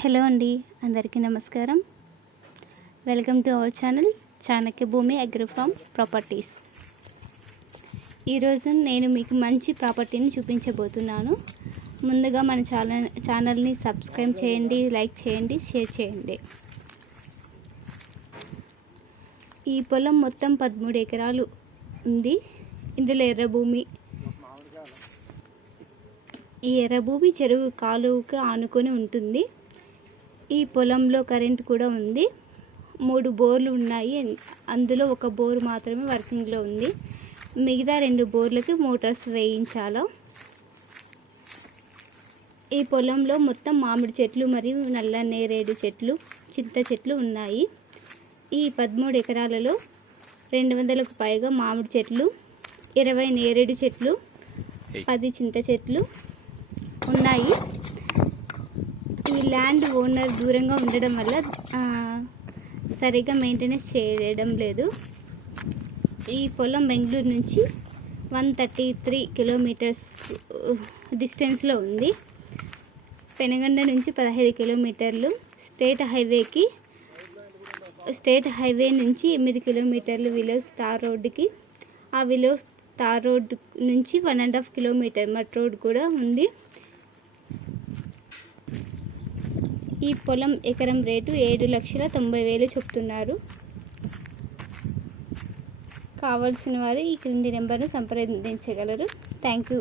Hello అండి, అందరికీ నమస్కారం. Welcome to our channel Chanakya భూమి అగ్రి ఫార్మ్ ప్రాపర్టీస్. ఈరోజు నేను మీకు మంచి ప్రాపర్టీని చూపించబోతున్నాను. ముందుగా మన ఛానల్ని సబ్స్క్రైబ్ చేయండి, లైక్ చేయండి, షేర్ చేయండి. ఈ పొలం మొత్తం 13 ఎకరాలు ఉంది. ఇందులో ఎర్రభూమి. ఈ ఎర్రభూమి చెరువు కాలువకు ఆనుకొని ఉంటుంది. ఈ పొలంలో కరెంట్ కూడా ఉంది. 3 బోర్లు ఉన్నాయి. అందులో ఒక బోర్ మాత్రమే వర్కింగ్లో ఉంది. మిగతా 2 బోర్లకి మోటార్స్ వేయించాలి. ఈ పొలంలో మొత్తం మామిడి చెట్లు మరియు నల్ల నేరేడు చెట్లు, చింత చెట్లు ఉన్నాయి. ఈ 13 ఎకరాలలో 200కు పైగా మామిడి చెట్లు, 20 నేరేడు చెట్లు, 10 చింత చెట్లు ఉన్నాయి. ఈ ల్యాండ్ ఓనర్ దూరంగా ఉండడం వల్ల సరిగ్గా మెయింటెనెన్స్ చేయడం లేదు. ఈ పొలం బెంగళూరు నుంచి 133 కిలోమీటర్స్ డిస్టెన్స్లో ఉంది. పెనుగొండ నుంచి 15 కిలోమీటర్లు. స్టేట్ హైవే నుంచి 8 కిలోమీటర్లు విలేజ్ తార్ రోడ్డుకి. ఆ విలేజ్ తార్ రోడ్డు నుంచి 1.5 కిలోమీటర్ మట్ రోడ్ కూడా ఉంది. ఈ పొలం ఎకరం రేటు 7,90,000 చెప్తున్నారు. కావాల్సిన వారు ఈ క్రింది నెంబర్ను సంప్రదించగలరు. Thank you.